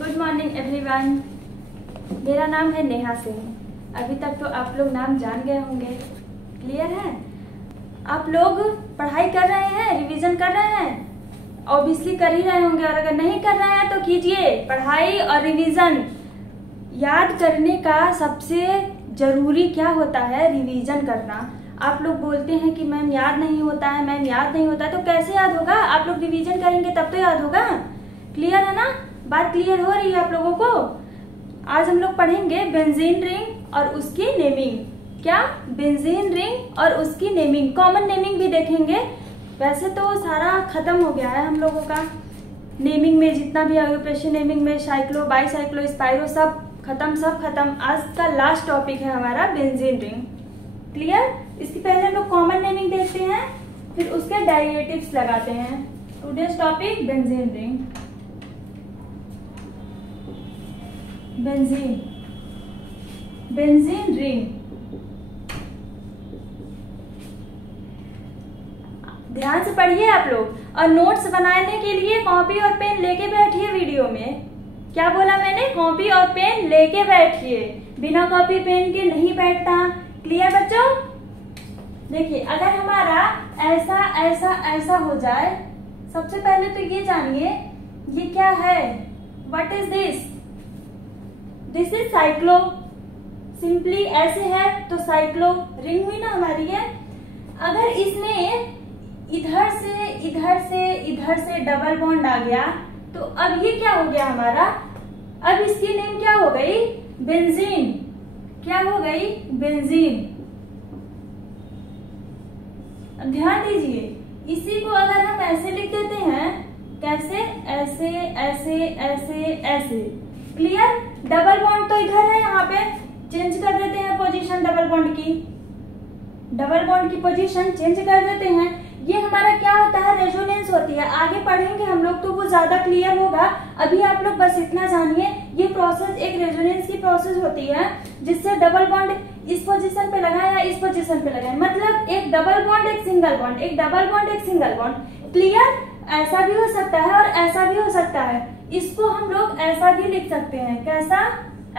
Good morning everyone. मेरा नाम है नेहा सिंह। अभी तक तो आप लोग नाम जान गए होंगे, क्लियर है? आप लोग पढ़ाई कर रहे हैं, रिवीजन कर रहे हैं, ऑब्वियसली कर ही रहे होंगे। और अगर नहीं कर रहे हैं तो कीजिए। पढ़ाई और रिवीजन याद करने का सबसे जरूरी क्या होता है? रिवीजन करना। आप लोग बोलते हैं कि मैम याद नहीं होता है, मैम याद नहीं होता है, तो कैसे याद होगा? आप लोग रिवीजन करेंगे तब तो याद होगा। क्लियर है ना? बात क्लियर हो रही है आप लोगों को? आज हम लोग पढ़ेंगे बेंजीन रिंग और उसकी नेमिंग। क्या? बेंजीन रिंग और उसकी नेमिंग। कॉमन नेमिंग भी देखेंगे। वैसे तो सारा खत्म हो गया है हम लोगों का नेमिंग में, जितना भी ऑक्यूपेशन नेमिंग में साइक्लो, बाईसाइक्लो, स्पाइरो सब खत्म। आज का लास्ट टॉपिक है हमारा बेंजीन रिंग। क्लियर? इसके पहले हम लोग कॉमन नेमिंग देखते हैं, फिर उसके डेरिवेटिव्स लगाते हैं। Today's topic benzene ring. Benzene ring. ध्यान से पढ़िए आप लोग, और नोट्स बनाने के लिए कॉपी और पेन लेके बैठिए। वीडियो में क्या बोला मैंने? कॉपी और पेन लेके बैठिए। बिना कॉपी पेन के नहीं बैठता। क्लियर बच्चों? देखिए, अगर हमारा ऐसा ऐसा ऐसा हो जाए, सबसे पहले तो ये जानिए ये क्या है? What is this? This is cyclo. Simply ऐसे है तो साइक्लो रिंग हुई ना हमारी है। अगर इसने इधर से डबल बॉन्ड आ गया तो अब ये क्या हो गया हमारा? अब इसकी नेम क्या हो गई? बेंजीन। क्या हो गई? बेंजीन। ध्यान दीजिए, इसी को अगर हम ऐसे लिख देते हैं, कैसे? ऐसे ऐसे ऐसे ऐसे। क्लियर? डबल बॉन्ड तो इधर है, यहाँ पे चेंज कर देते हैं पोजीशन डबल बॉन्ड की। डबल बॉन्ड की पोजीशन चेंज कर देते हैं। ये हमारा क्या होता है? रेजोनेंस होती है। आगे पढ़ेंगे हम लोग तो वो ज्यादा क्लियर होगा। अभी आप लोग बस इतना जानिए, ये प्रोसेस एक रेजोनेंस की प्रोसेस होती है, जिससे डबल बॉन्ड इस पोजीशन पे लगाए या इस पोजीशन पे लगाए। मतलब एक डबल बॉन्ड एक सिंगल बॉन्ड, एक डबल बॉन्ड एक सिंगल बॉन्ड। क्लियर? ऐसा भी हो सकता है और ऐसा भी हो सकता है। इसको हम लोग ऐसा भी लिख सकते हैं। कैसा?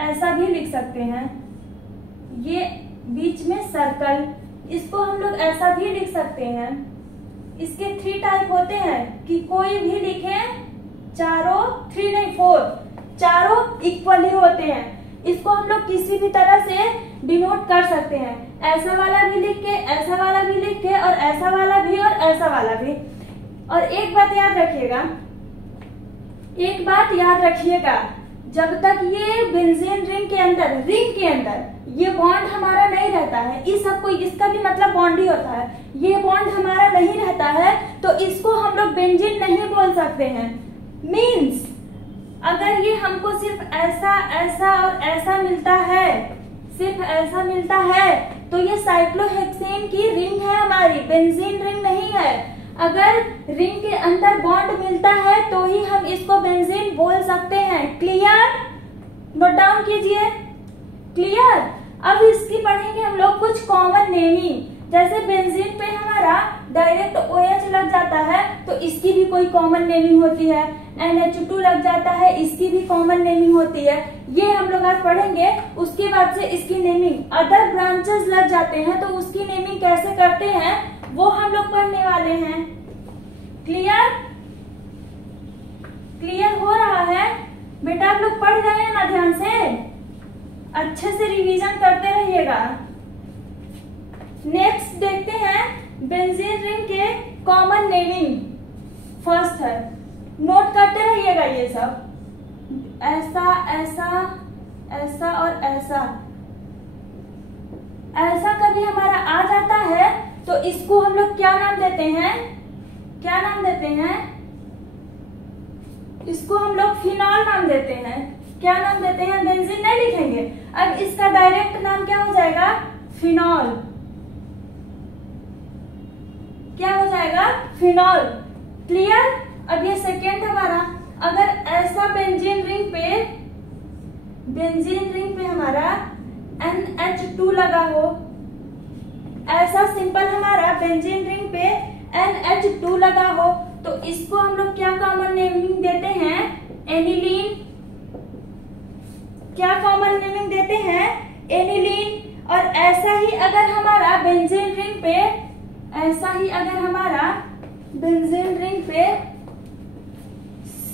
ऐसा भी लिख सकते हैं। ये बीच में सर्कल, इसको हम लोग ऐसा भी लिख सकते हैं। इसके 3 टाइप होते हैं कि कोई भी लिखे, चारों 3 नहीं 4, चारों इक्वली होते हैं। इसको हम लोग किसी भी तरह से डिनोट कर सकते हैं। ऐसा वाला भी लिख के, ऐसा वाला भी लिख के, और ऐसा वाला भी और ऐसा वाला भी। और एक बात याद रखिएगा, जब तक ये बेंजीन रिंग के अंदर ये बॉन्ड हमारा नहीं रहता है, इस सबको, इसका भी मतलब बॉन्ड ही होता है, ये बॉन्ड हमारा नहीं रहता है तो इसको हम लोग बेंजीन नहीं बोल सकते हैं। मीन्स अगर ये हमको सिर्फ ऐसा ऐसा और ऐसा मिलता है, सिर्फ ऐसा मिलता है, तो ये साइक्लोहेक्सेन की रिंग है हमारी, बेंजीन रिंग नहीं है। अगर रिंग के अंदर बॉन्ड मिलता है तो ही हम इसको बेंजीन बोल सकते हैं। क्लियर? नोट डाउन कीजिए। क्लियर? अब इसकी पढ़ेंगे हम लोग कुछ कॉमन नेमिंग। जैसे बेंजीन पे हमारा डायरेक्ट OH लग जाता है तो इसकी भी कोई कॉमन नेमिंग होती है। NH2 लग जाता है, इसकी भी कॉमन नेमिंग होती है। ये हम लोग आज पढ़ेंगे। उसके बाद से इसकी नेमिंग, अदर ब्रांचेस लग जाते हैं तो उसकी नेमिंग कैसे करते हैं वो हम लोग पढ़ने वाले हैं। क्लियर? क्लियर हो रहा है बेटा? आप लोग पढ़ रहे हैं ना? ध्यान से अच्छे से रिवीजन करते रहिएगा। नेक्स्ट देखते हैं बेंजीन रिंग के कॉमन नेमिंग। फर्स्ट है, नोट करते रहिएगा ये सब। ऐसा ऐसा ऐसा और ऐसा। ऐसा कभी हमारा आ जाता है तो इसको हम लोग क्या नाम देते हैं? क्या नाम देते हैं? इसको हम लोग फिनॉल नाम देते हैं। क्या नाम देते हैं? बेंजीन नहीं लिखेंगे। अब इसका डायरेक्ट नाम क्या हो जाएगा? फिनॉल। क्या हो जाएगा? फिनॉल। क्लियर? अब ये सेकेंड हमारा, अगर ऐसा बेंजीन रिंग पे हमारा NH2 लगा हो, ऐसा सिंपल हमारा बेंजीन रिंग पे NH2 लगा हो, तो इसको हम लोग क्या कॉमन नेमिंग देते हैं? एनिलीन। क्या कॉमन नेमिंग देते हैं, एनिलीन। और ऐसा ही अगर हमारा बेंजीन रिंग पे, ऐसा ही अगर हमारा बेंजीन रिंग पे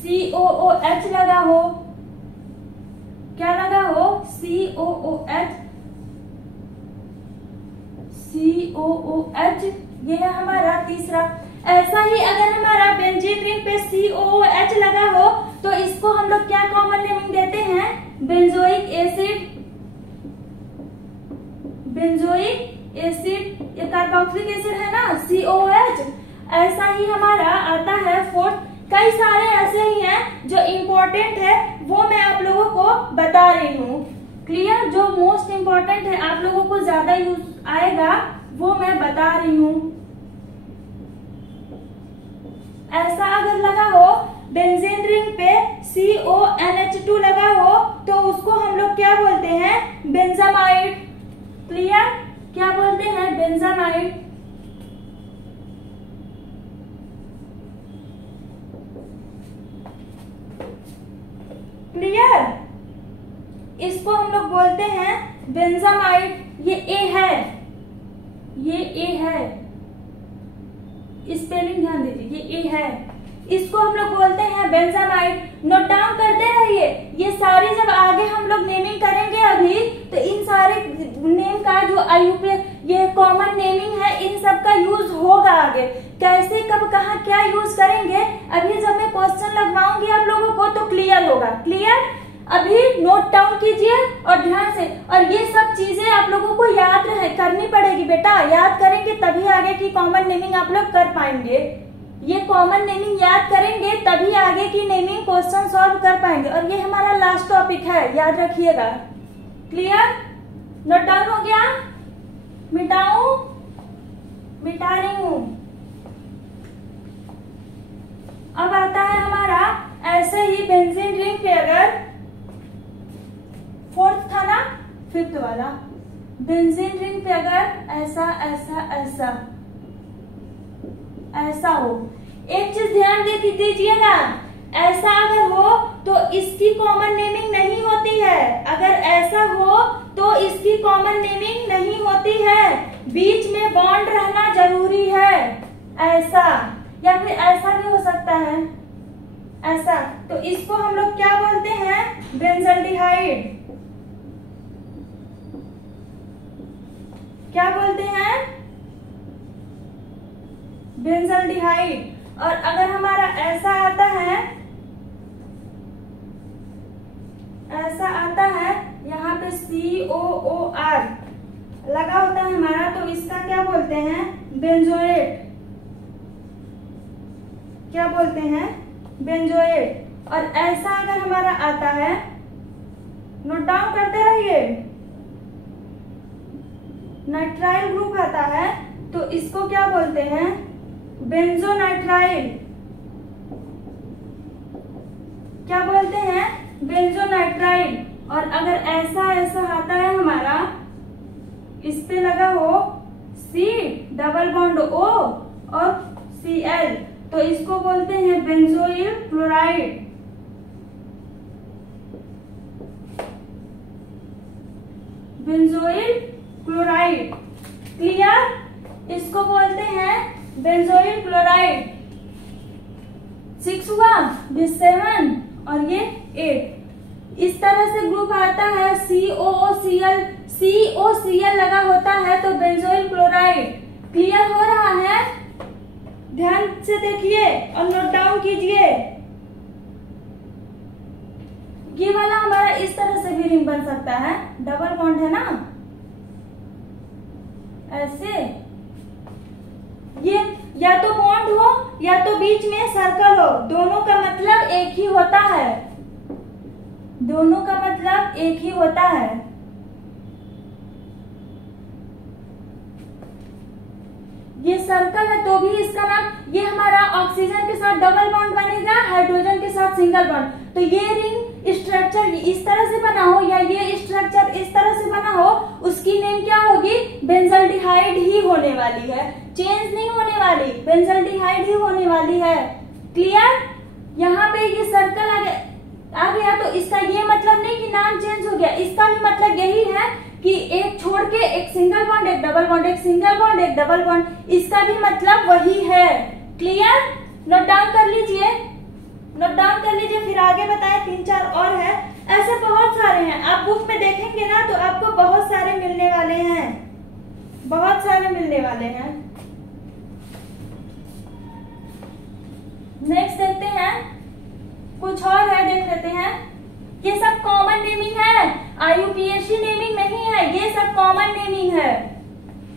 COOH लगा हो, क्या लगा हो, COOH, ये है हमारा तीसरा। ऐसा ही अगर हमारा बेंजीन रिंग पे COOH लगा हो तो इसको हम लोग क्या कॉमन नेमिंग देते हैं, बेंजोइक एसिड। बेंजोइक एसिड, ये कार्बोक्सिलिक एसिड है ना, COOH। ऐसा ही हमारा आता है फोर्थ। कई सारे ऐसे ही हैं जो इम्पोर्टेंट है, वो मैं आप लोगों को बता रही हूँ। क्लियर, जो मोस्ट इम्पोर्टेंट है, आप लोगों को ज्यादा यूज आएगा, वो मैं बता रही हूँ। ऐसा अगर लगा हो बेंजीन रिंग पे CONH2 लगा हो तो उसको हम लोग क्या बोलते हैं, बेंजामाइड। क्लियर, क्या बोलते हैं, बेंजामाइड। क्लियर, इसको हम लोग बोलते हैं बेंजामाइड। ये ए है, ये ए है, स्पेलिंग ध्यान दीजिए, ये ए है, इसको हम लोग बोलते हैं बेंजामाइड। नोट डाउन करते रहिए, ये सारे जब आगे हम लोग नेमिंग करेंगे अभी, तो इन सारे नेम का जो IUPAC ये कॉमन नेमिंग है, इन सब का यूज होगा आगे। कैसे, कब, कहाँ, क्या यूज करेंगे, अभी जब मैं क्वेश्चन लगवाऊंगी आप लोगों को तो क्लियर होगा। क्लियर, अभी नोट डाउन कीजिए और ध्यान से। और ये सब चीजें आप लोगों को याद करनी पड़ेगी बेटा, याद करेंगे तभी आगे की कॉमन नेमिंग आप लोग कर पाएंगे। ये कॉमन नेमिंग याद करेंगे तभी आगे की नेमिंग क्वेश्चन सॉल्व कर पाएंगे। और ये हमारा लास्ट टॉपिक है, याद रखिएगा। क्लियर, नोट डाउन हो गया, मिटाऊं, मिटा रही हूं। अब आता है हमारा ऐसे ही बेंजीन रिंग पे, अगर फोर्थ था ना, फिफ्थ वाला, बेंजीन रिंग पे अगर ऐसा ऐसा ऐसा ऐसा हो, एक चीज ध्यान दीजिएगा, ऐसा अगर हो तो इसकी कॉमन नेमिंग नहीं होती है। अगर ऐसा हो तो इसकी कॉमन नेमिंग नहीं होती है, बीच में बॉन्ड रहना जरूरी है। ऐसा, या फिर ऐसा भी हो सकता है, ऐसा, तो इसको हम लोग क्या बोलते हैं, बेंजल्डिहाइड। क्या बोलते हैं, बेंजल्डिहाइड। और अगर हमारा ऐसा आता है, ऐसा आता है, यहाँ पे COOR लगा होता है हमारा, तो इसका क्या बोलते हैं, बेंजोएट। क्या बोलते हैं, बेंजोएट। और ऐसा अगर हमारा आता है, नोट डाउन करते रहिए, नाइट्राइल ग्रुप आता है तो इसको क्या बोलते हैं, बेंजोनाइट्राइल। क्या बोलते हैं, बेंजोनाइट्राइल। और अगर ऐसा ऐसा आता है हमारा, इस पे लगा हो C डबल बॉन्ड O और Cl, तो इसको बोलते हैं benzoyl chloride. Benzoyl chloride. Clear, इसको बोलते हैं बेंजोइल क्लोराइड। 6 हुआ, 7 और ये 8। इस तरह से ग्रुप आता है, COCl लगा होता है तो बेंजोइल क्लोराइड। क्लियर हो रहा है, ध्यान से देखिए और नोट डाउन कीजिए। ये वाला हमारा इस तरह से भी रिंग बन सकता है, डबल बॉन्ड है ना, ऐसे। ये या तो बॉन्ड हो या तो बीच में सर्कल हो, दोनों का मतलब एक ही होता है, दोनों का मतलब एक ही होता है। ये सर्कल है तो भी इसका नाम, ये हमारा ऑक्सीजन के साथ डबल बॉन्ड बनेगा, हाइड्रोजन के साथ सिंगल बॉन्ड। तो ये रिंग स्ट्रक्चर इस तरह से बना हो या ये स्ट्रक्चर इस तरह से बना हो, उसकी नेम क्या होगी, बेंजल्डिहाइड ही होने वाली है, चेंज नहीं होने वाली, बेंजल्डिहाइड ही होने वाली है। क्लियर, यहाँ पे ये सर्कल आ गया तो इसका ये मतलब नहीं कि नाम चेंज हो गया, इसका भी मतलब यही है कि एक छोड़ के एक सिंगल बॉन्ड, एक डबल बॉन्ड, एक सिंगल बॉन्ड, एक डबल बॉन्ड, इसका भी मतलब वही है। क्लियर? नोट डाउन कर लीजिए, नोट डाउन कर लीजिए, फिर आगे बताएं। 3-4 और है, ऐसे बहुत सारे हैं। आप बुक में देखेंगे ना तो आपको बहुत सारे मिलने वाले हैं, बहुत सारे मिलने वाले हैं। नेक्स्ट देखते हैं, कुछ और है, देख लेते हैं। ये सब कॉमन नेमिंग है, IUPAC नेमिंग नहीं है, ये सब कॉमन नेमिंग है।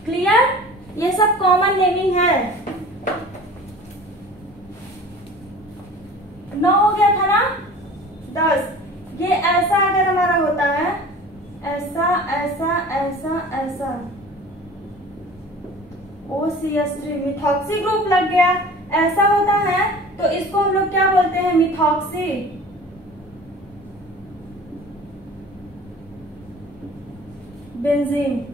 क्लियर? ये सब कॉमन नेमिंग है। 9 हो गया था ना? 10। ये ऐसा अगर हमारा होता है, ऐसा ऐसा ऐसा ऐसा, OCH3 मिथॉक्सी ग्रुप लग गया, ऐसा होता है तो इसको हम लोग क्या बोलते हैं? मिथॉक्सी बेंजीन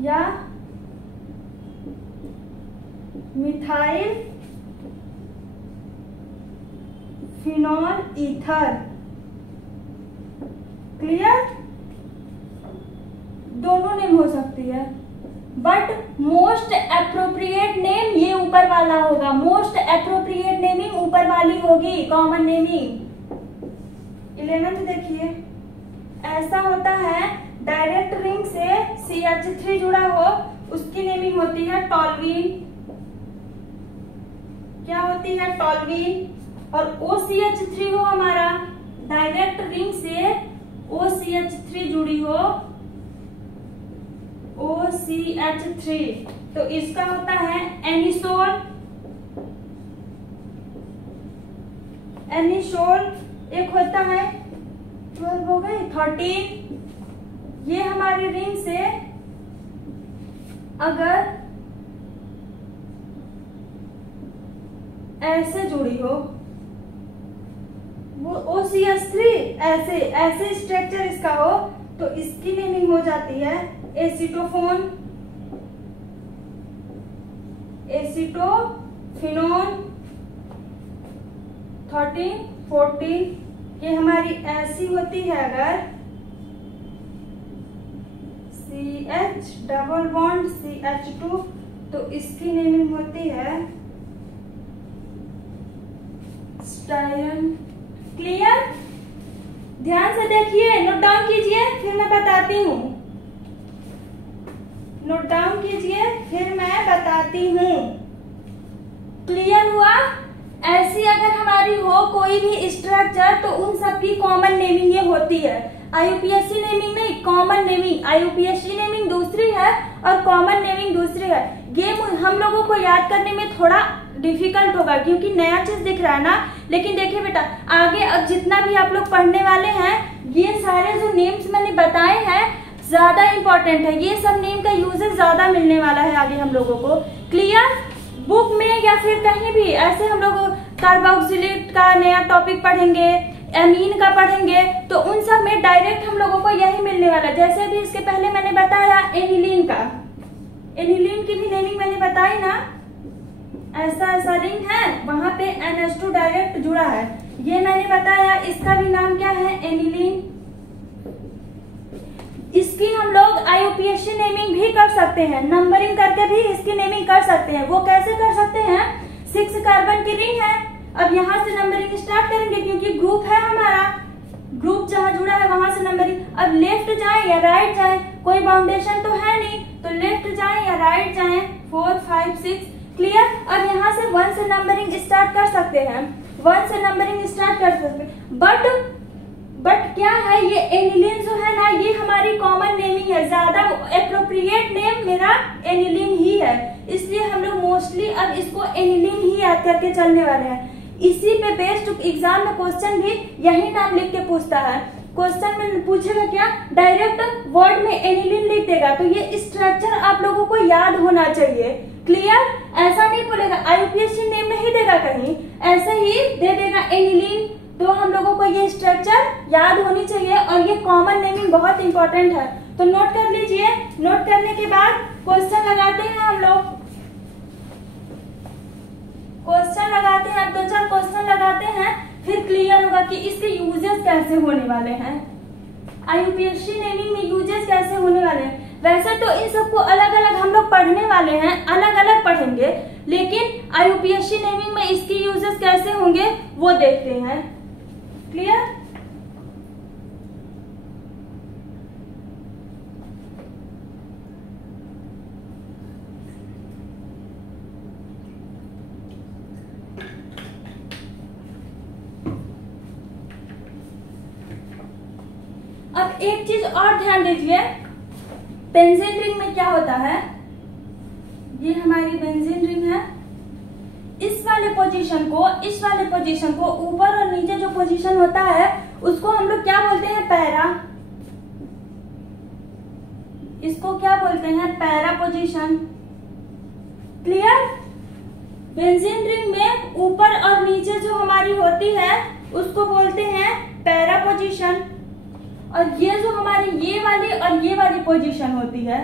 या मिथाइल फिनॉल ईथर। क्लियर? दोनों नेम हो सकती है, बट मोस्ट एप्रोप्रिएट नेम ये ऊपर वाला होगा। मोस्ट एप्रोप्रिएट नेमिंग ऊपर वाली होगी, कॉमन नेमिंग। 11th देखिए, ऐसा होता है डायरेक्ट रिंग से CH3 जुड़ा हो, उसकी नेमिंग होती है टॉल्वीन। क्या होती है? टॉल्वीन। और OCH3 हो हमारा, डायरेक्ट रिंग से OCH3 जुड़ी हो, OCH3, तो इसका होता है एनिसोल। एनिसोल एक होता है, 12 हो गए, 13। ये हमारी रिंग से अगर ऐसे जुड़ी हो, वो OCH3 ऐसे ऐसे स्ट्रक्चर इसका हो, तो इसकी नेमिंग हो जाती है एसीटोफोन, एसीटोफिनोन। 13, 14 ये हमारी ऐसी होती है अगर CH डबल बॉन्ड CH2, तो इसकी नेमिंग होती है स्टायरन। क्लियर? ध्यान से देखिए, नोट डाउन कीजिए, फिर मैं बताती हूँ। नोट डाउन कीजिए, फिर मैं बताती हूँ। क्लियर हुआ? ऐसी अगर हमारी हो कोई भी स्ट्रक्चर, तो उन सब की कॉमन नेमिंग ये होती है। IUPAC नेमिंग नहीं, कॉमन नेमिंग। IUPAC नेमिंग दूसरी है और कॉमन नेमिंग दूसरी है। ये हम लोगों को याद करने में थोड़ा डिफिकल्ट होगा क्योंकि नया चीज दिख रहा है ना। लेकिन देखिए बेटा, आगे अब जितना भी आप लोग पढ़ने वाले हैं, ये सारे जो नेम्स मैंने बताए हैं ज्यादा इंपॉर्टेंट है। ये सब नेम का यूजेस ज्यादा मिलने वाला है आगे हम लोगों को। क्लियर? बुक में या फिर कहीं भी ऐसे हम लोग कार्बोक्सिलेट का नया टॉपिक पढ़ेंगे, एमीन का पढ़ेंगे, तो उन सब में डायरेक्ट हम लोगों को यही मिलने वाला है। जैसे भी इसके पहले मैंने बताया एनिलीन का, एनिलीन की भी नेमिंग मैंने बताई ना। ऐसा ऐसा रिंग है, वहां पे NH2 डायरेक्ट जुड़ा है, ये मैंने बताया। इसका भी नाम क्या है? एनिलीन। इसकी हम लोग IUPAC नेमिंग भी कर सकते हैं, नंबरिंग करके भी इसकी नेमिंग कर सकते हैं। वो कैसे कर सकते हैं? 6 कार्बन की रिंग है, अब यहाँ से नंबरिंग स्टार्ट करेंगे क्योंकि ग्रुप है हमारा, ग्रुप जहाँ जुड़ा है वहां से नंबरिंग। अब लेफ्ट जाए या राइट जाए, कोई बाउंडेशन तो है नहीं, तो लेफ्ट जाए या राइट जाए, 4, 5, 6। क्लियर? अब यहाँ से 1 से नंबरिंग स्टार्ट कर सकते हैं, 1 से नंबरिंग स्टार्ट कर सकते हैं। बट क्या है, ये एनिलीन जो है ना, ये हमारी कॉमन नेमिंग है। ज्यादा एप्रोप्रिएट नेम मेरा एनिलीन ही है, इसलिए हम लोग मोस्टली अब इसको एनिलीन ही याद करके चलने वाले हैं। इसी पे बेस्ड एग्जाम में क्वेश्चन भी यही नाम लिख के पूछता है। क्वेश्चन में पूछेगा क्या? डायरेक्ट वर्ड में एनिलीन लिख देगा, तो ये स्ट्रक्चर आप लोगों को याद होना चाहिए। क्लियर? ऐसा नहीं बोलेगा, IUPAC नेम नहीं देगा कहीं, ऐसे ही दे देगा एनिलीन। तो हम लोगों को ये स्ट्रक्चर याद होनी चाहिए और ये कॉमन नेमिंग बहुत इंपॉर्टेंट है, तो नोट कर लीजिए। नोट करने के बाद क्वेश्चन लगाते हैं हम लोग, क्वेश्चन लगाते हैं, 2-4 क्वेश्चन लगाते हैं, फिर क्लियर होगा कि इसके यूजेस कैसे होने वाले हैं, IUPAC नेमिंग में यूजेस कैसे होने वाले हैं। वैसे तो इन सबको अलग अलग हम लोग पढ़ने वाले हैं, अलग अलग पढ़ेंगे, लेकिन IUPAC नेमिंग में इसकी यूजेस कैसे होंगे वो देखते हैं। क्लियर? अब एक चीज और ध्यान दीजिए, बेंजीन रिंग में क्या होता है, ये हमारी बेंजीन रिंग है, इस वाले पोजीशन को ऊपर और नीचे जो पोजीशन होता है उसको हम लोग क्या बोलते हैं, पैरा। इसको क्या बोलते हैं, para position. Clear? Benzene ring में ऊपर और नीचे जो हमारी होती है उसको बोलते हैं पैरा पोजीशन, और ये जो हमारी ये वाली पोजीशन होती है,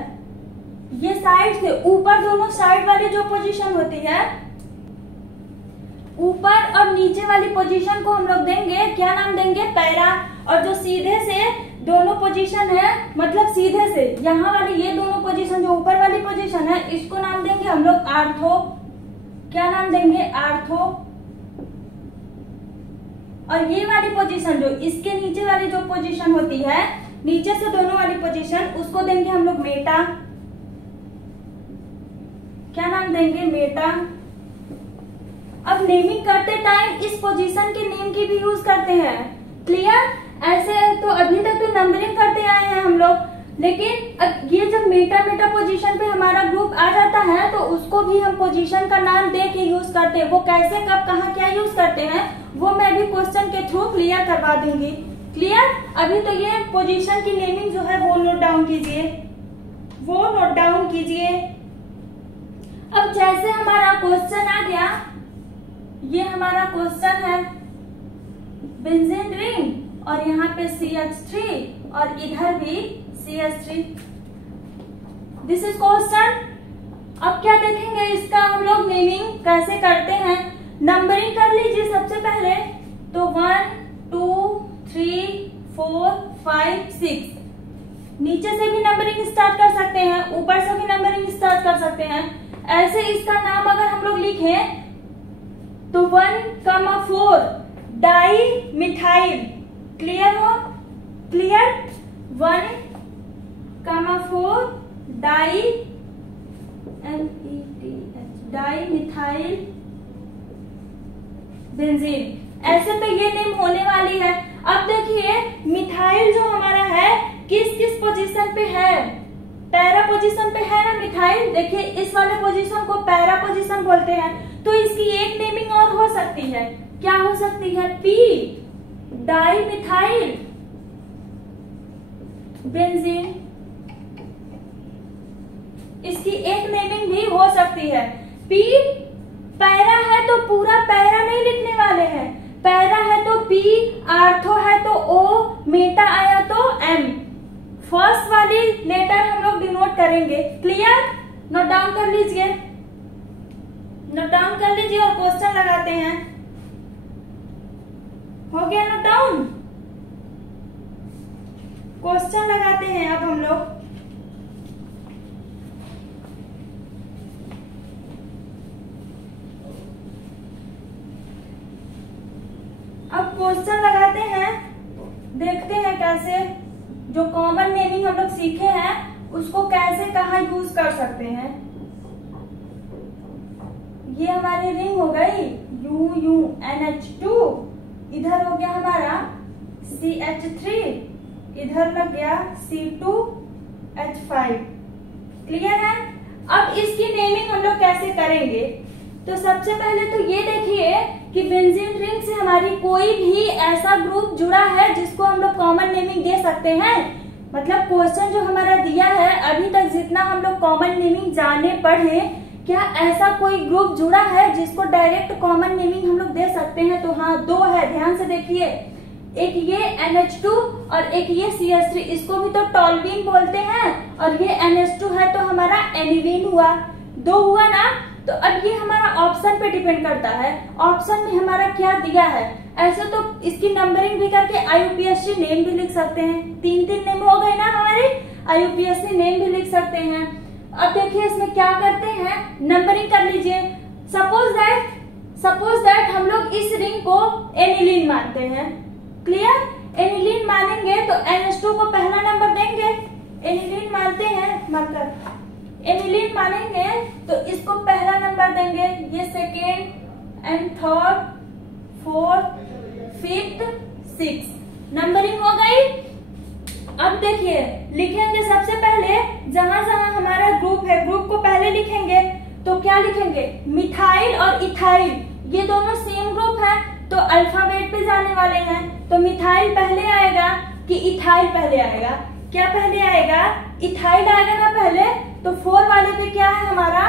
ये साइड से ऊपर दोनों साइड वाली जो पोजीशन होती है, ऊपर और नीचे वाली पोजीशन को हम लोग देंगे क्या नाम देंगे, पैरा। और जो सीधे से दोनों पोजीशन है, मतलब सीधे से यहाँ वाली ये दोनों पोजीशन जो ऊपर वाली पोजीशन है, इसको नाम देंगे हम लोग आर्थो। क्या नाम देंगे, आर्थो। और ये वाली पोजीशन जो इसके नीचे वाली जो पोजीशन होती है, नीचे से दोनों वाली पोजीशन, उसको देंगे हम लोग मेटा। क्या नाम देंगे, मेटा। अब नेमिंग करते टाइम इस पोजीशन के नेम की भी यूज करते हैं। क्लियर? ऐसे तो अभी तक तो नंबरिंग करते आए हैं हम लोग, लेकिन अब ये जब मेटा पोजीशन पे हमारा ग्रुप आ जाता है तो उसको भी हम पोजीशन का नाम दे के यूज करते हैं। वो कैसे, कब, कहाँ, क्या यूज करते हैं वो मैं भी क्वेश्चन के थ्रू क्लियर करवा दूंगी। क्लियर? अभी तो ये पोजीशन की नेमिंग जो है वो नोट डाउन कीजिए, अब जैसे हमारा क्वेश्चन आ गया, ये हमारा क्वेश्चन है बेंजीन रिंग और यहाँ पे CH3 और इधर भी CH3, दिस इज क्वेश्चन। अब क्या देखेंगे, इसका हम लोग नेमिंग कैसे करते हैं। नंबरिंग कर लीजिए सबसे पहले, तो 1 2 3 4 5 6, नीचे से भी नंबरिंग स्टार्ट कर सकते हैं, ऊपर से भी नंबरिंग स्टार्ट कर सकते हैं। ऐसे इसका नाम अगर हम लोग लिखें तो 1,4 डाई मिथाइल। क्लियर हो? Clear? 1,4 di dimethyl benzene. ऐसे तो ये नेम होने वाली है। अब देखिए मिथाइल जो हमारा है किस किस पोजीशन पे है, पैरा पोजीशन पे है ना मिथाइल। देखिए इस वाले पोजीशन को पैरा पोजीशन बोलते हैं, तो इसकी एक नेमिंग और हो सकती है। क्या हो सकती है, पी डाई मिथाइल बेंजीन, इसकी एक नेमिंग भी हो सकती है। पी पैरा है तो पूरा पैरा नहीं लिखने वाले हैं, पैरा है तो पी, आर्थो है तो ओ, मेटा आया तो एम, फर्स्ट वाली लेटर हम लोग डिनोट करेंगे। क्लियर? नोट डाउन कर लीजिए, नोट डाउन कर लीजिए और क्वेश्चन लगाते हैं। हो गया नोट डाउन? क्वेश्चन लगाते हैं अब हम लोग। अब क्वेश्चन लगाते हैं, देखते हैं कैसे जो कॉमन नेमिंग हम लोग सीखे हैं उसको कैसे कहाँ यूज कर सकते हैं। ये हमारी रिंग हो गई NH2, इधर हो गया हमारा CH3, इधर लग गया C2H5। क्लियर है? अब इसकी नेमिंग हम लोग कैसे करेंगे, तो सबसे पहले तो ये देखिए कि बेंजीन रिंग से हमारी कोई भी ऐसा ग्रुप जुड़ा है जिसको हम लोग कॉमन नेमिंग दे सकते हैं। मतलब क्वेश्चन जो हमारा दिया है, अभी तक जितना हम लोग कॉमन नेमिंग जाने पढ़े, क्या ऐसा कोई ग्रुप जुड़ा है जिसको डायरेक्ट कॉमन नेमिंग हम लोग दे सकते हैं? तो हाँ, दो है, ध्यान से देखिए। एक ये NH2 और एक ये CH3, इसको भी तो टॉल्वीन बोलते हैं, और ये NH2 है तो हमारा एनिलीन हुआ। दो हुआ ना? तो अब ये हमारा ऑप्शन पे डिपेंड करता है, ऑप्शन में हमारा क्या दिया है। ऐसे तो इसकी नंबरिंग भी करके IUPAC नेम भी लिख सकते हैं। 3 नेम हो गए ना हमारे, IUPAC नेम भी लिख सकते हैं। अब देखिए इसमें क्या करते हैं, नंबरिंग कर लीजिए। सपोज दैट हम लोग इस रिंग को एनिलीन मानते हैं। क्लियर? एनिलीन मानेंगे तो NH2 को पहला नंबर देंगे। एनिलीन मानते हैं, मतलब एनिलीन मानेंगे तो इसको पहला नंबर देंगे, ये second and third, fourth, fifth, six numbering हो गई। अब देखिए लिखेंगे सबसे पहले जहां जहां हमारा ग्रुप है, ग्रुप को पहले लिखेंगे तो क्या लिखेंगे, मिथाइल और इथाइल, ये दोनों सेम ग्रुप है तो अल्फाबेट पे जाने वाले हैं। तो मिथाइल पहले आएगा कि इथाइल पहले आएगा? क्या पहले आएगा, इथाइल आएगा ना पहले। तो 4 वाले पे क्या है हमारा,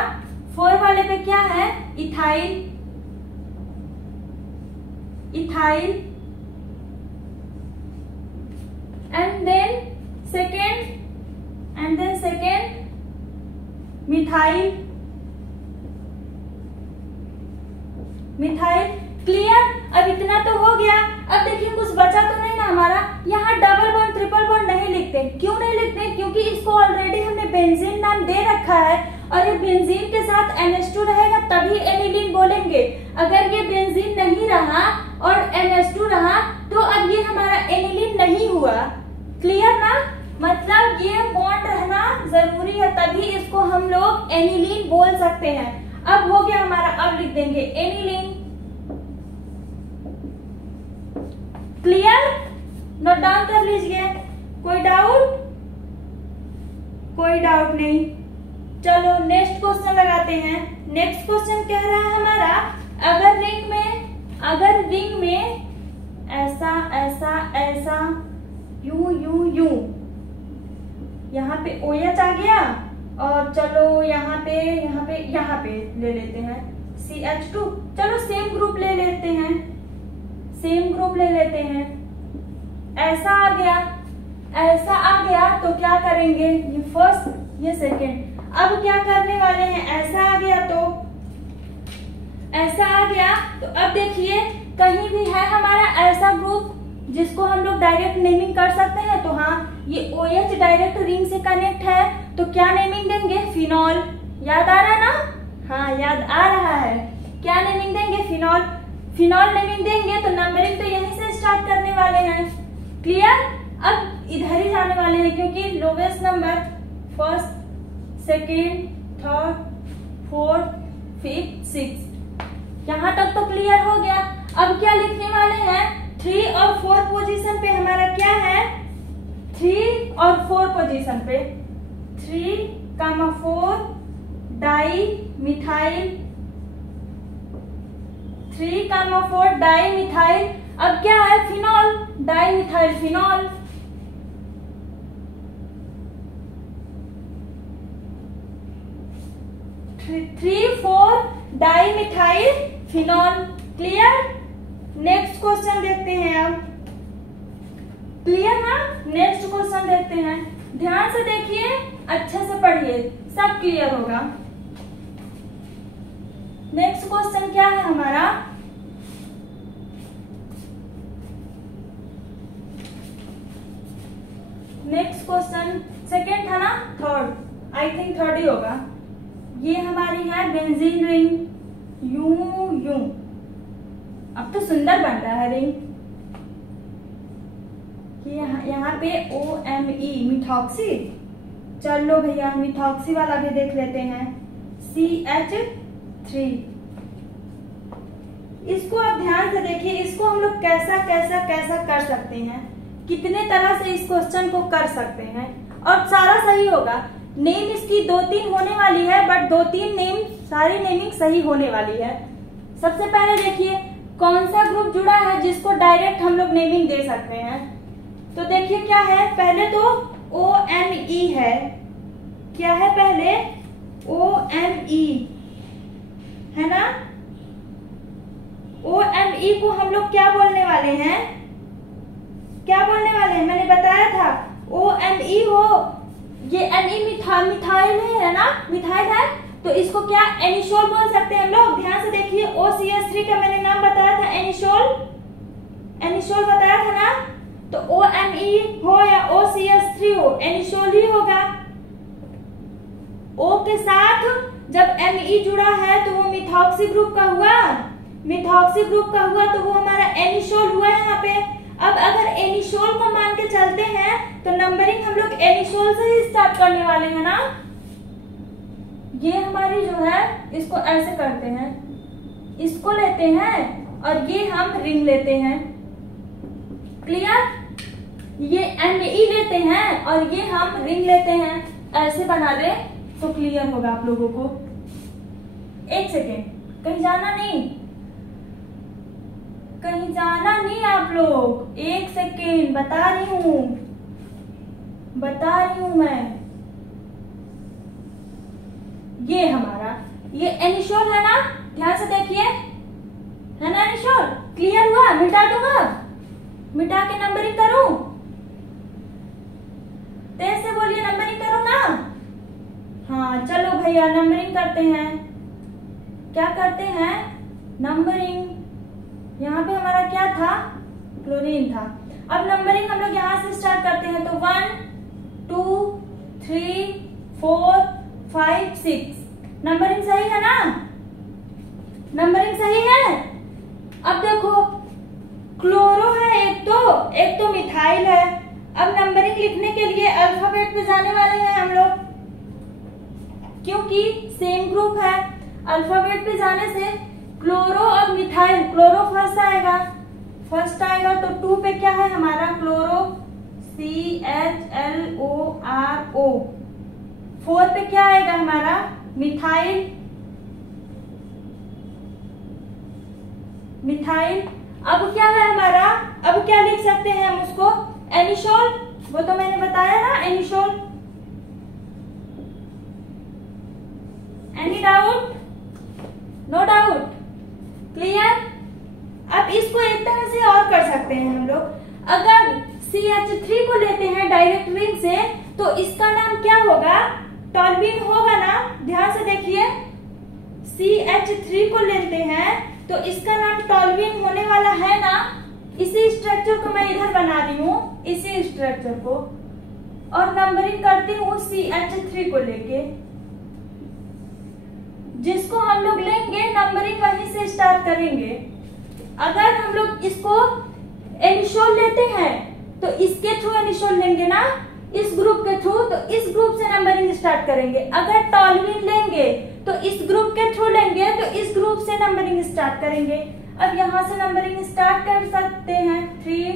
4 वाले पे क्या है, ethyl, ethyl and then second methyl, methyl. Clear? अब इतना तो हो गया। अब देखिए कुछ बचा तो नहीं ना हमारा, यहाँ डबल बॉन्ड ट्रिपल बॉन्ड नहीं लिखते। क्यों नहीं लिखते? क्योंकि इसको ऑलरेडी हमने बेंजीन नाम दे रखा है और ये बेंजीन के साथ NH2 रहेगा तभी एनिलीन बोलेंगे। अगर ये बेंजीन नहीं रहा और NH2 रहा तो अब ये हमारा एनिलीन नहीं हुआ। क्लियर ना? मतलब ये बॉन्ड रहना जरूरी है तभी इसको हम लोग एनिलीन बोल सकते हैं। अब हो गया हमारा, अब लिख देंगे एनिलीन। क्लियर? नोट डाउन कर लीजिए। कोई डाउट? कोई डाउट नहीं। चलो नेक्स्ट क्वेश्चन लगाते हैं। नेक्स्ट क्वेश्चन कह रहा है हमारा, अगर रिंग में ऐसा ऐसा ऐसा यूं यूं यूं, यहाँ पे OH आ गया और चलो यहाँ पे ले लेते हैं CH2। चलो सेम ग्रुप ले लेते हैं, सेम ग्रुप ले लेते हैं। ऐसा आ गया तो क्या करेंगे, ये फर्स्ट ये सेकेंड। अब क्या करने वाले हैं, ऐसा आ गया तो अब देखिए कहीं भी है हमारा ऐसा ग्रुप जिसको हम लोग डायरेक्ट नेमिंग कर सकते हैं। तो हाँ, ये OH डायरेक्ट रिंग से कनेक्ट है तो क्या नेमिंग देंगे, फिनॉल। याद आ रहा ना? हाँ याद आ रहा है। क्या नेमिंग देंगे, फिनॉल। फिनॉल नेमिंग देंगे तो नंबरिंग तो यहीं से स्टार्ट करने वाले हैं। क्लियर? अब इधर ही जाने वाले हैं क्योंकि lowest number first, second, third, fourth, fifth, six, यहाँ तक तो क्लियर हो गया। अब क्या लिखने वाले हैं, 3 और 4 पोजीशन पे हमारा क्या है, 3 और 4 पोजीशन पे 3,4 डाई मिथाइल, 3,4 डाई मिथाइल। अब क्या है, phenol, di methyl phenol. Three 4 di methyl phenol. Clear? Next question देखते हैं अब। क्लियर ना? नेक्स्ट क्वेश्चन देखते हैं। ध्यान से देखिए, अच्छे से पढ़िए, सब क्लियर होगा। नेक्स्ट क्वेश्चन क्या है हमारा, नेक्स्ट क्वेश्चन सेकेंड था ना, थर्ड, आई थिंक थर्ड ही होगा। ये हमारी है बेंजीन रिंग, यूं यूं। अब तो सुंदर बन रहा है रिंग। यहाँ पे OMe मिथॉक्सी। चलो भैया मिथॉक्सी वाला भी देख लेते हैं, CH3। इसको आप ध्यान से देखिए, इसको हम लोग कैसा कैसा कैसा कर सकते हैं, कितने तरह से इस क्वेश्चन को कर सकते हैं और सारा सही होगा। नेम इसकी 2-3 होने वाली है, बट 2-3 नेम सारी नेमिंग सही होने वाली है। सबसे पहले देखिए कौन सा ग्रुप जुड़ा है जिसको डायरेक्ट हम लोग नेमिंग दे सकते हैं। तो देखिए क्या है, पहले तो OMe है। क्या है पहले, OMe है ना। OMe को हम लोग क्या बोलने वाले हैं, क्या बोलने वाले हैं, मैंने बताया था। OMe हो, ये मिथाइल है ना, मिथाइल है तो इसको क्या एनिशोल बोल सकते हैं हम लोग। ध्यान से देखिए, OCH3 का मैंने नाम बताया था एनिशोल। एनिसोल बताया था ना, तो OMe हो या OCH3 हो, एनिसोल ही होगा। O के साथ जब Me जुड़ा है तो वो मिथॉक्सी ग्रुप का हुआ, मिथॉक्सी ग्रुप का हुआ तो वो हमारा एनिसोल हुआ यहाँ पे। अब अगर एनिसोल को मान के चलते हैं तो नंबरिंग हम लोग एनिसोल से ही स्टार्ट करने वाले हैं ना। ये हमारी जो है इसको ऐसे करते हैं, इसको लेते हैं और ये हम रिंग लेते हैं, क्लियर। ये Me लेते हैं और ये हम रिंग लेते हैं, ऐसे बना दे तो क्लियर होगा आप लोगों को। एक सेकेंड, कहीं जाना नहीं, कहीं जाना नहीं आप लोग, एक सेकेंड बता रही हूं मैं। ये हमारा ये एनिसोल है ना, ध्यान से देखिए, है ना एनिसोल, क्लियर हुआ। मिटा दूंगा, मिटा के नंबरिंग करूं, तेज से बोलिए नंबरिंग करूं ना। हाँ चलो भैया नंबरिंग करते हैं। क्या करते हैं नंबरिंग, यहाँ पे हमारा क्या था, क्लोरीन था। अब नंबरिंग हम लोग यहाँ से स्टार्ट करते हैं, तो 1 2 3 4 5 6, नंबरिंग सही है ना, नंबरिंग सही है। अब देखो क्लोरो है एक तो मिथाइल है। अब नंबरिंग लिखने के लिए अल्फाबेट पे जाने वाले हैं हम लोग, क्योंकि सेम ग्रुप है। अल्फाबेट पे जाने से क्लोरो और मिथाइल, क्लोरो फर्स्ट आएगा तो 2 पे क्या है हमारा क्लोरो, CHLORO। 4 पे क्या आएगा हमारा मिथाइल, अब क्या है हमारा, अब क्या लिख सकते हैं हम उसको, एनिसोल। वो तो मैंने बताया ना anisole. Any doubt, no doubt, clear. अब इसको एक तरह से और कर सकते हैं हम लोग, अगर CH3 को लेते हैं डायरेक्ट रिंग से तो इसका नाम क्या होगा, टॉल्यूइन होगा ना। ध्यान से देखिए, CH3 को लेते हैं तो इसका नाम टॉल्यूइन होने वाला है ना। इसी स्ट्रक्चर को मैं इधर बना रही हूँ, इसी स्ट्रक्चर को, और नंबरिंग करती हूँ CH3 को लेके। जिसको हम लोग लेंगे नंबरिंग वहीं से स्टार्ट करेंगे। अगर हम लोग इसको एनिसोल लेते हैं तो इसके थ्रू एनिसोल लेंगे ना, इस ग्रुप के थ्रू, तो इस ग्रुप से नंबरिंग स्टार्ट करेंगे। अगर टॉल्यूइन लेंगे तो इस ग्रुप के थ्रू लेंगे तो इस ग्रुप से नंबरिंग स्टार्ट करेंगे। अब यहाँ से नंबरिंग स्टार्ट कर सकते हैं, 3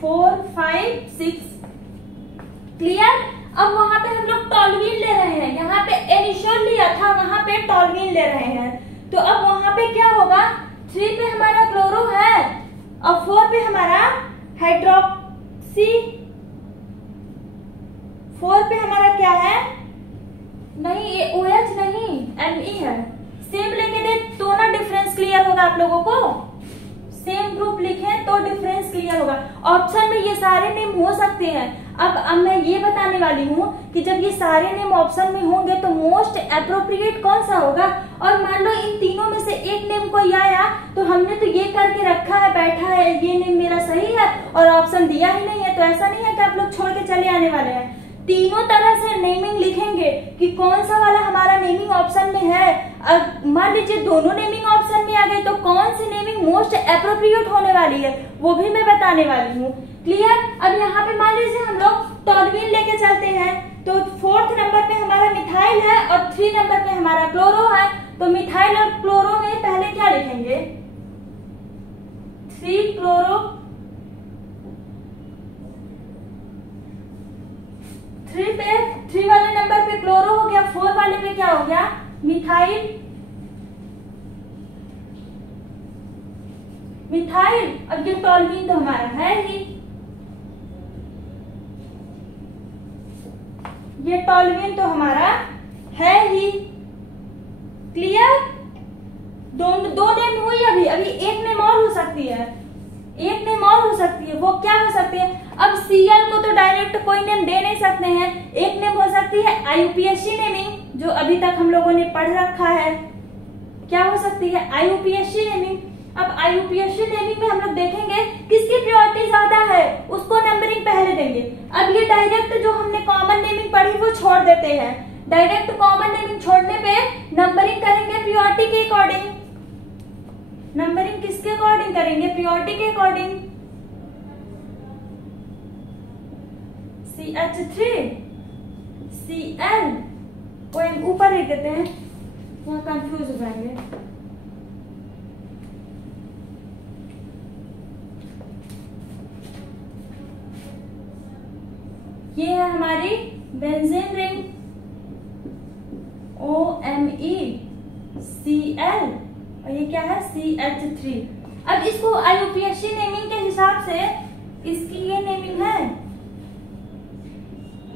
4 5 6, क्लियर। अब वहां पे हम लोग टॉल्यूइन ले रहे हैं, यहाँ पे एनिसोल लिया था, वहां पे टॉल्यूइन ले रहे हैं। तो अब वहां पे क्या होगा, 3 पे हमारा क्लोरो है और 4 पे हमारा हाइड्रोक्सी, 4 पे हमारा क्या है, नहीं ये OH नहीं Me है। सेम लेके देख तो ना डिफरेंस क्लियर होगा आप लोगों को, सेम ग्रुप लिखें तो डिफरेंस क्लियर होगा। ऑप्शन में ये सारे नेम हो सकते हैं। अब मैं ये बताने वाली हूँ कि जब ये सारे नेम ऑप्शन में होंगे तो मोस्ट एप्रोप्रिएट कौन सा होगा। और मान लो इन तीनों में से एक नेम कोई आया तो हमने तो ये करके रखा है, बैठा है, ये नेम मेरा सही है और ऑप्शन दिया ही नहीं है, तो ऐसा नहीं है कि आप लोग छोड़ के चले आने वाले हैं। तीनों तरह से नेमिंग लिखेंगे कि कौन सा वाला हमारा नेमिंग ऑप्शन में है। मान लीजिए दोनों नेमिंग ऑप्शन में आ गए तो कौन सी नेमिंग मोस्ट एप्रोप्रिएट होने वाली है वो भी मैं बताने वाली हूँ, क्लियर। अब यहाँ पे मान लीजिए हम लोग टॉल्यूइन लेके चलते हैं तो 4th नंबर पे हमारा मिथाइल है और 3 नंबर पे हमारा क्लोरो है। तो मिथाइल और क्लोरो में पहले क्या लिखेंगे, 3 क्लोरो, 3 वाले नंबर पे क्लोरो हो गया, 4 वाले पे क्या हो गया मिथाइल, और ये टॉल्यूइन तो हमारा है ही, ये टॉल्यूइन तो हमारा है ही, क्लियर। दो नेम हुई, अभी एक नेम और हो सकती है, एक नेम और हो सकती है, वो क्या हो सकती है। अब Cl को तो डायरेक्ट कोई नेम दे नहीं सकते हैं, एक नेम हो सकती है IUPAC नेमिंग, जो अभी तक हम लोगों ने पढ़ रखा है। क्या हो सकती है IUPAC नेमिंग। अब IUPAC नेमिंग में हम लोग देखेंगे किस प्रायोरिटी ज्यादा है उसको नंबरिंग पहले देंगे। अब ये डायरेक्ट जो हमने कॉमन नेमिंग पढ़ी वो छोड़ देते हैं, डायरेक्ट कॉमन नेमिंग छोड़ने पे नंबरिंग करेंगे प्रायोरिटी के अकॉर्डिंग। नंबरिंग किसके अकॉर्डिंग करेंगे? प्रायोरिटी के अकॉर्डिंग। CH3 Cl को हम ऊपर लिख देते हैं, वहां कंफ्यूज हो जाएंगे। ये है हमारी बेंजीन रिंग OMe Cl और ये क्या है? CH3। अब इसको IUPAC नेमिंग के हिसाब से इसकी ये नेमिंग है,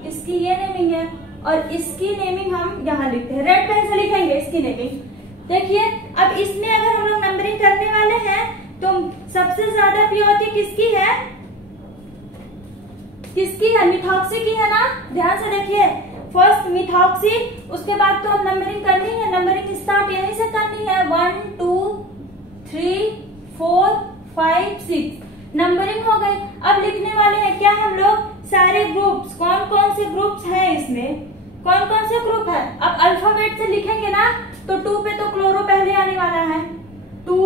इसकी ये नेमिंग है और इसकी नेमिंग हम यहाँ लिखते हैं, रेड पेन से लिखेंगे इसकी नेमिंग। देखिए अब इसमें अगर हम लोग नंबरिंग करने वाले हैं तो सबसे ज्यादा प्रायोरिटी किसकी है? किसकी है? मिथॉक्सी की है ना। ध्यान से देखिए, फर्स्ट मिथॉक्सी, उसके बाद तो हम नंबरिंग करनी है, नंबरिंग स्टार्ट यहीं से करनी है। 1 2 3 4 5 6 नंबरिंग हो गई। अब लिखने वाले हैं क्या हम लोग? सारे ग्रुप्स, कौन कौन से ग्रुप्स हैं इसमें, कौन कौन से ग्रुप है। अब अल्फाबेट से लिखेंगे ना तो 2 पे तो क्लोरो पहले आने वाला है, 2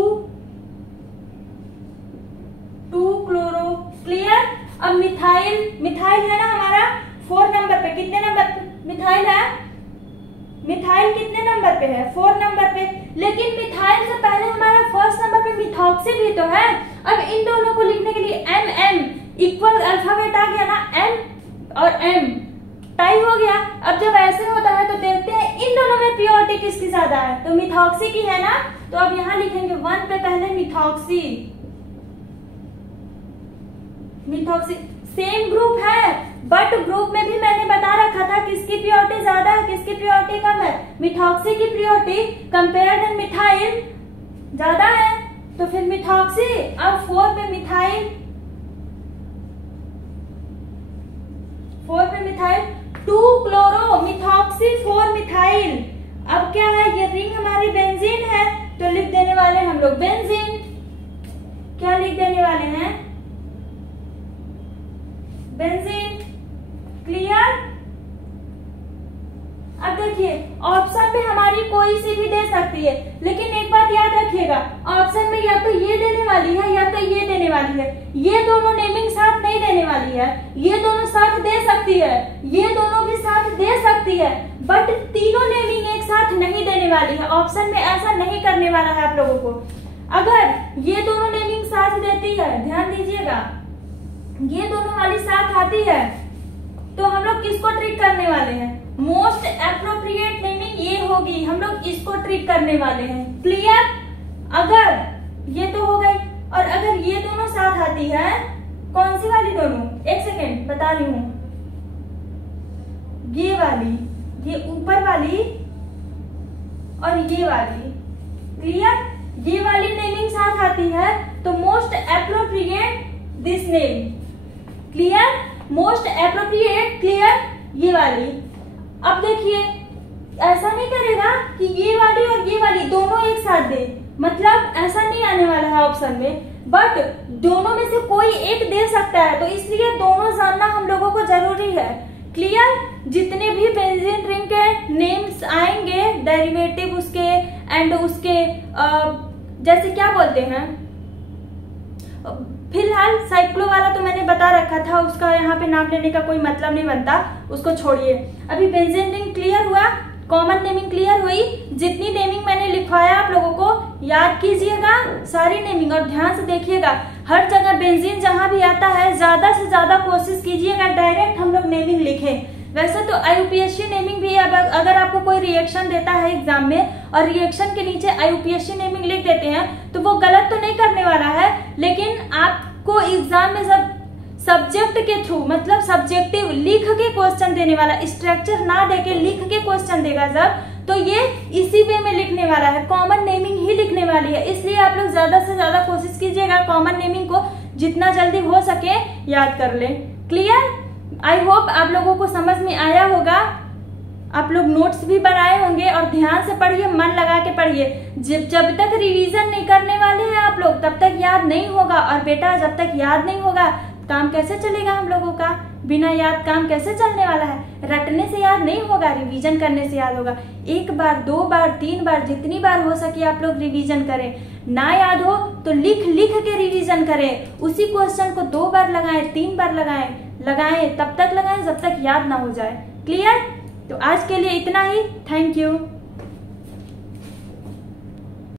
क्लोरो, क्लियर। अब मिथाइल, मिथाइल है ना हमारा 4 नंबर पे। कितने नंबर पे मिथाइल है? मिथाइल कितने नंबर पे है? 4 नंबर पे। लेकिन मिथाइल से पहले हमारा फर्स्ट नंबर पे मिथॉक्सी भी तो है। अब इन दोनों को लिखने के लिए MM इक्वल अल्फाबेट आ गया ना, M और M टाई हो गया। अब जब ऐसे होता है तो देखते हैं इन दोनों में प्रायोरिटी किसकी ज्यादा है, तो मिथॉक्सी की है ना। तो अब यहाँ लिखेंगे 1 पे पहले मिथॉक्सी, मिथॉक्सी सेम ग्रुप है बट ग्रुप में भी मैंने बता रखा था किसकी प्रायोरिटी ज्यादा है किसकी प्रायोरिटी कम है। मिथॉक्सी की प्रायोरिटी कंपेयर देन मिथाइल ज्यादा है, तो फिर मिथॉक्सी। अब 4 पे मिथाइल, 4 पे मिथाइल, 2 क्लोरो, मिथॉक्सी 4 मिथाइल। अब क्या है? ये रिंग हमारी बेंजीन है तो लिख देने वाले हम लोग बेंजीन। क्या लिख देने वाले हैं? Benzene, clear. अब देखिए ऑप्शन में हमारी कोई सी भी दे सकती है, लेकिन एक बात याद रखिएगा, ऑप्शन में या तो ये देने वाली है या तो ये देने वाली है। ये दोनों नेमिंग साथ नहीं देने वाली है, ये दोनों साथ दे सकती है, ये दोनों भी साथ दे सकती है, बट तीनों नेमिंग एक साथ नहीं देने वाली है। ऑप्शन में ऐसा नहीं करने वाला है आप लोगों को। अगर ये दोनों नेमिंग साथ देती है, ध्यान दीजिएगा, ये दोनों वाली साथ आती है तो हम लोग किसको ट्रिक करने वाले हैं? मोस्ट एप्रोप्रिएट नेमिंग ये होगी, हम लोग इसको ट्रिक करने वाले हैं, क्लियर। अगर ये तो हो गई, और अगर ये दोनों साथ आती है, कौन सी वाली दोनों? एक सेकेंड बता रही हूं, ये वाली, ये ऊपर वाली और ये वाली, क्लियर। ये वाली नेमिंग साथ आती है तो most appropriate this name, clear. Most appropriate, clear, ये वाली। अब देखिए ऐसा नहीं करेगा कि ये वाली और ये वाली दोनों एक साथ दे, मतलब ऐसा नहीं आने वाला है ऑप्शन में, बट दोनों में से कोई एक दे सकता है, तो इसलिए दोनों जानना हम लोगों को जरूरी है, क्लियर। जितने भी बेंजीन रिंग के नेम्स आएंगे, डेरिवेटिव उसके एंड उसके जैसे क्या बोलते हैं, फिलहाल साइक्लो वाला तो मैंने बता रखा था, उसका यहाँ पे नाम लेने का कोई मतलब नहीं बनता, उसको छोड़िए। अभी बेंजीन रिंग क्लियर हुआ, कॉमन नेमिंग क्लियर हुई। जितनी नेमिंग मैंने लिखवाया आप लोगों को याद कीजिएगा सारी नेमिंग, और ध्यान से देखिएगा हर जगह बेंजीन जहां भी आता है ज्यादा से ज्यादा कोशिश कीजिएगा डायरेक्ट हम लोग नेमिंग लिखें। वैसे तो IUPAC नेमिंग भी, अगर आपको कोई रिएक्शन देता है एग्जाम में और रिएक्शन के नीचे IUPAC नेमिंग लिख देते हैं तो वो गलत तो नहीं करने वाला है, लेकिन आपको एग्जाम में सब सब्जेक्ट के थ्रू, मतलब सब्जेक्टिव लिख के क्वेश्चन देने वाला, स्ट्रक्चर ना देके लिख के क्वेश्चन देगा जब, तो ये इसी वे में लिखने वाला है, कॉमन नेमिंग ही लिखने वाली है। इसलिए आप लोग ज्यादा से ज्यादा कोशिश कीजिएगा कॉमन नेमिंग को जितना जल्दी हो सके याद कर ले, क्लियर। आई होप आप लोगों को समझ में आया होगा। आप लोग नोट्स भी बनाए होंगे और ध्यान से पढ़िए, मन लगा के पढ़िए। जब तक रिवीजन नहीं करने वाले हैं आप लोग तब तक याद नहीं होगा। और बेटा जब तक याद नहीं होगा काम कैसे चलेगा हम लोगों का? बिना याद काम कैसे चलने वाला है? रटने से याद नहीं होगा, रिवीजन करने से याद होगा। 1 बार 2 बार 3 बार जितनी बार हो सके आप लोग रिवीजन करें। ना याद हो तो लिख लिख के रिवीजन करें। उसी क्वेश्चन को 2 बार लगाएं 3 बार लगाएं तब तक लगाएं जब तक याद ना हो जाए। क्लियर? तो आज के लिए इतना ही। Thank you.